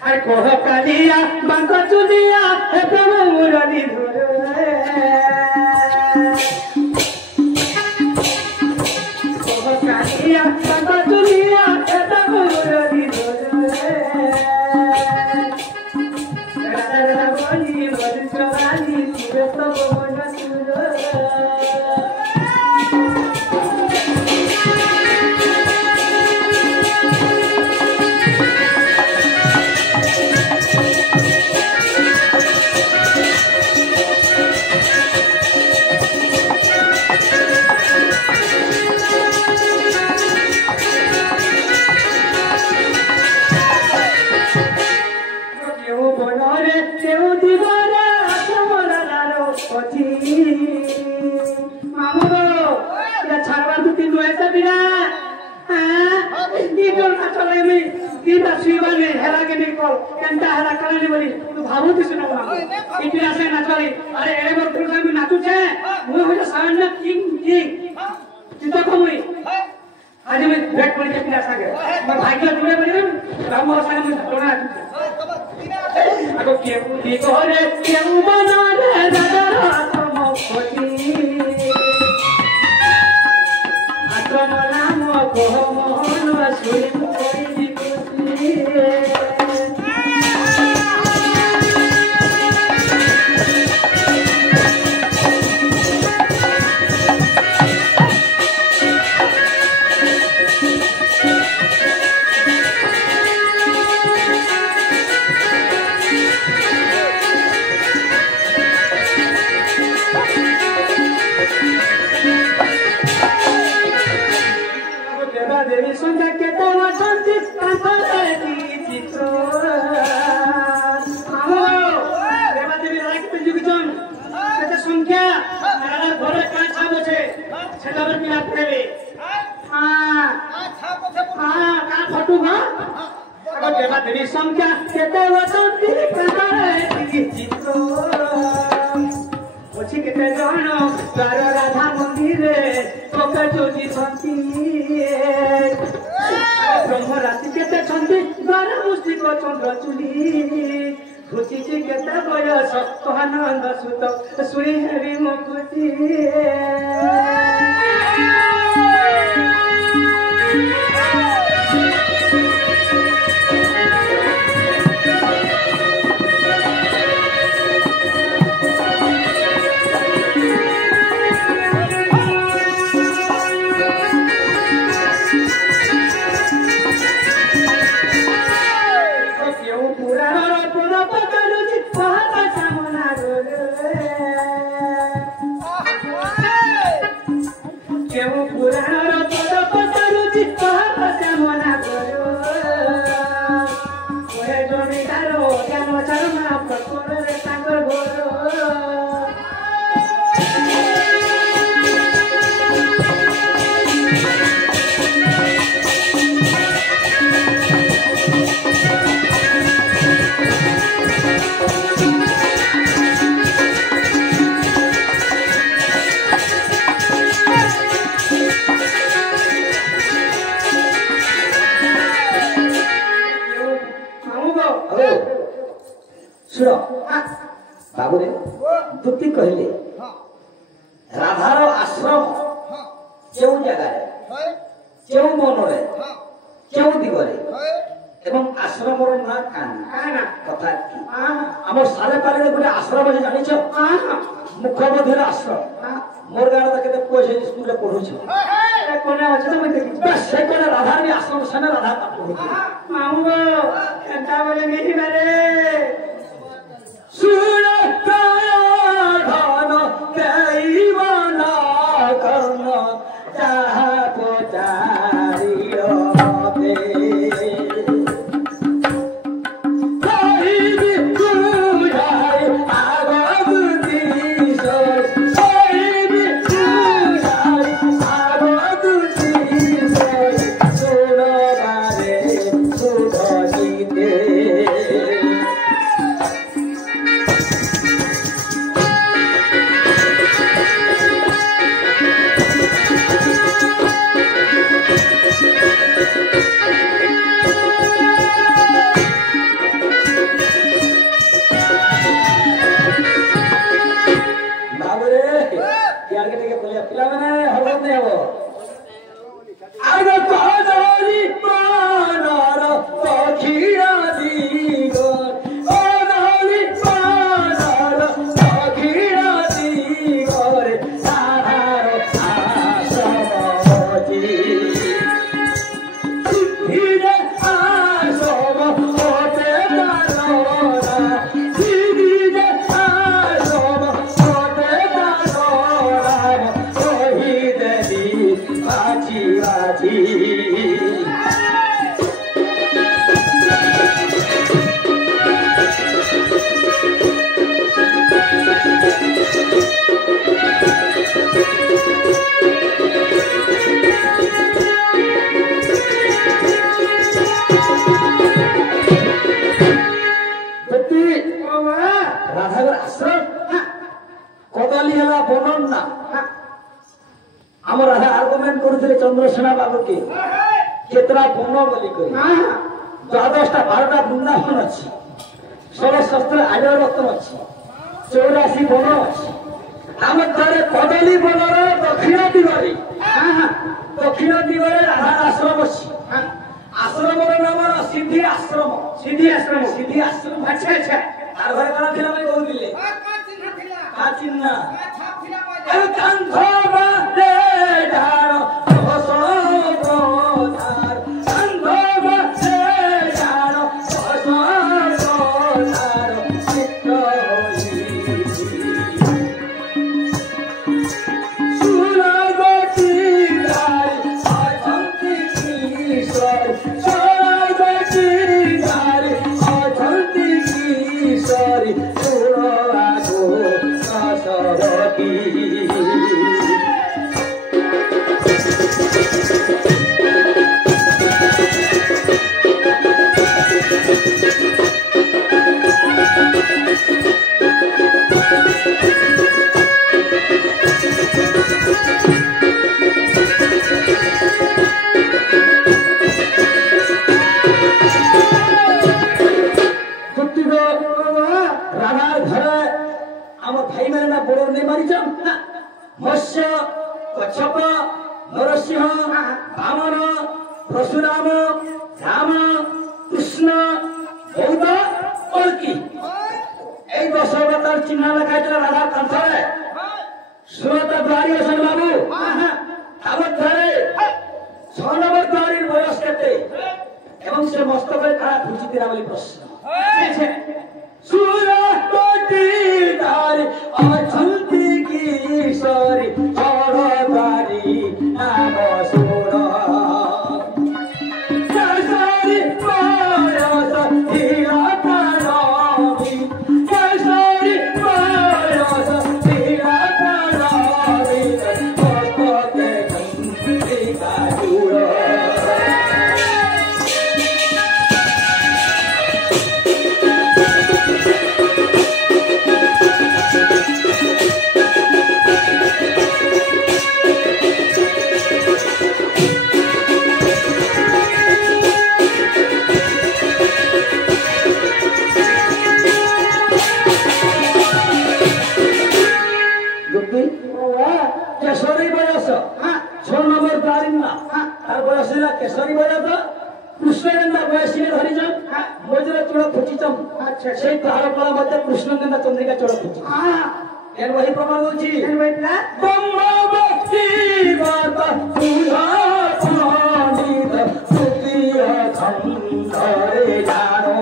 আর কহ কালিয়া বাঙ্ক চুলিয়া এতে মুরলি ধরে কহ কালিয়া বাঙ্ক চুলিয়া এতে মুরলি ধরে রাধা বলি বলি চলি সুরে তব মন সুর Yeah. যদি রাধাগর আশ্রম কদালি হেলা বনন না আমার রাধা আর্গুমেন্ট করুଥିଲେ চন্দ্রসেনা বাবুকে কেতরা বন বলি করি 12টা 12টা বৃন্দাবন ଅଛି 16 আজর রত্ন ଅଛି 84 বন ଅଛି ଆମ ଠାରେ କଦଳୀ ବନର ଦକ୍ଷିଣ ଦିଗରେ ରାଧା ଆଶ୍ରମ ଅଛି ଆଶ୍ରମର ନାମ ସିଦ୍ଧି ଆଶ୍ରମ ଆଚ୍ଛା ଆଚ୍ଛା ତାର ଘରେ କଣ ଥିଲା ଭାଇ କହୁଥିଲେ କା ଚିହ୍ନ କାନ୍ଥ ବାଟେ ଢାଳ ଭସଣ ପ୍ରଧାର କାନ୍ଧ ବାଟେ ଢାଳ ଭସଣ ପ୍ରଧାର ଚିତ୍ର मत्स्य कच्छप नरसिंह वामन परशुराम राम कृष्ण बौद्ध कल्की এই 10 অবতার চিহ্ন লেখা ছিল রাধা কান্থরে সুরত দ্বারী অছেন বাবু আমার ধরে 6 নম্বর দ্বারীর বয়স কেতে এবং সে মস্তকে খারাপ বুঝিতে বলি প্রশ্ন সুরতটি দ্বারী অছন্তি কি সরি চড়দারি নাম সুর কেশরী বয়স ধীরা কারবি কেশরী বয়স ধীরা কারবি কতকে কন্তিকা চূড় केशरी बयस 6 नंबर दारिन ना तार बयस है केशरी बयस कृष्ण गंधा बयसी ने धरी जम मोजरे चोड़ फुटी जम अच्छा से तार कला मध्य कृष्ण गंधा चंद्रिका चोड़ फुटी एन वही प्रमाण होची एन वही प्ला ब्रह्मा भक्ति बात पूजा पानित सुतिय खंडरे जानो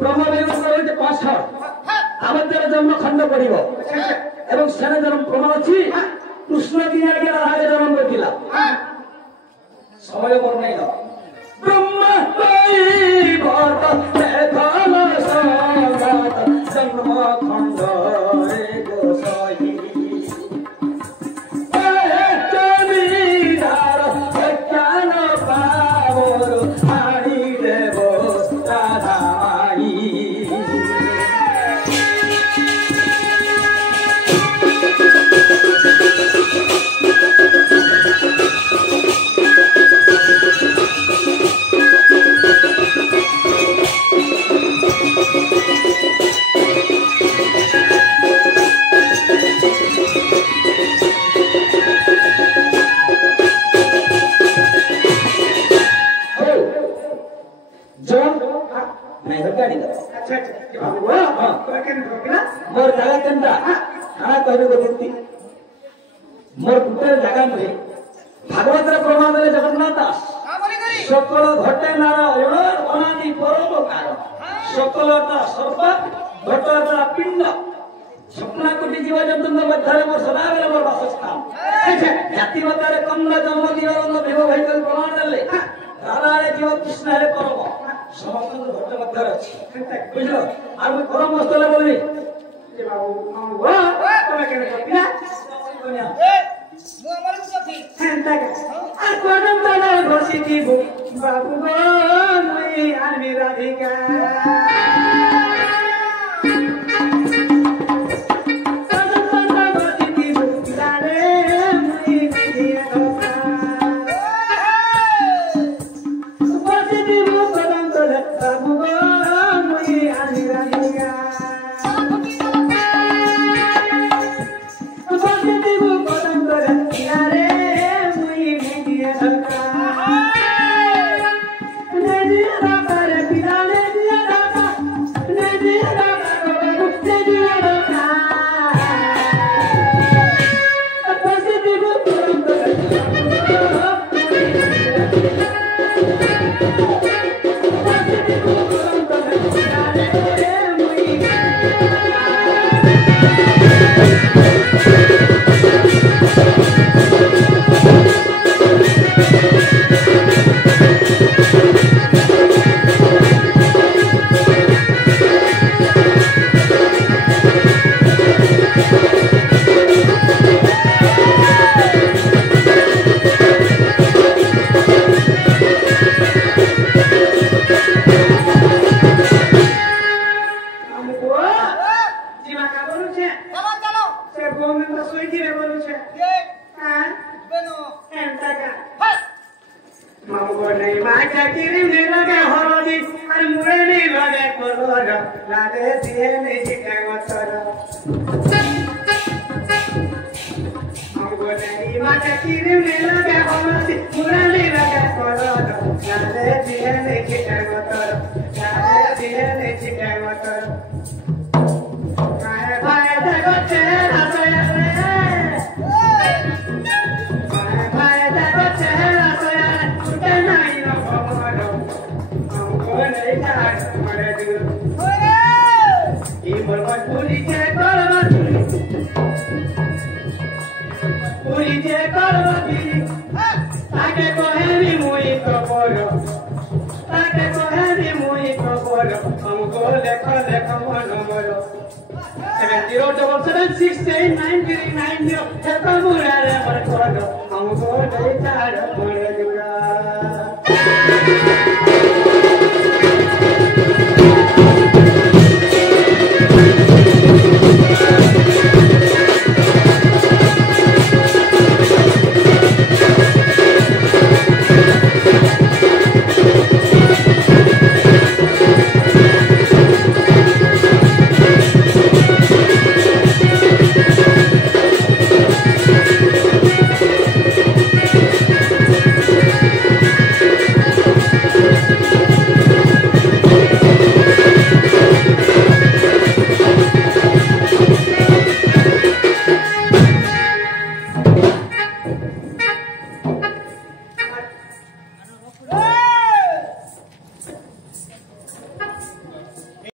ब्रह्मा विष्णु होते 5 ठ आमद्यर जन्म खंड पड़िबो এবং সেনা জন্ম প্রমাণ আছে কৃষ্ণ দিন আগে রাধা জন্ম করেছিল সময় মনে নাই ব্রহ্মা পাই বর্ত দেখাল সংগাত জন্ম খণ্ড রে গোসাই জমিদার জ্ঞান পাবর আনি দেব রাধা মাই मोर जगह केंद्र खाना कहबे गोती मोर गुटे जगह में भागवत प्रमाण देले जगन्नाथ दास सकल घटे नारायण अनादि परोपकार सकलता सर्प घटता पिंड स्वप्न कोटि जीव जंतु मध्य मोर सदा बेले मोर वासस्थान जाति मतारे कंद जन्म दिवंग विभो भाई प्रमाण देले राधा रे जीव कृष्ण रे परम समस्त घट मध्य अछि बुझलो আর মই করম মস্তলে বলবি যে বাবু তুমি কেন কপিলা এ মু আমার কপি হ্যাঁ তাকে আর কোন দানা ঘষি দিব বাবু গো মই मुई आलमी राधिका I'm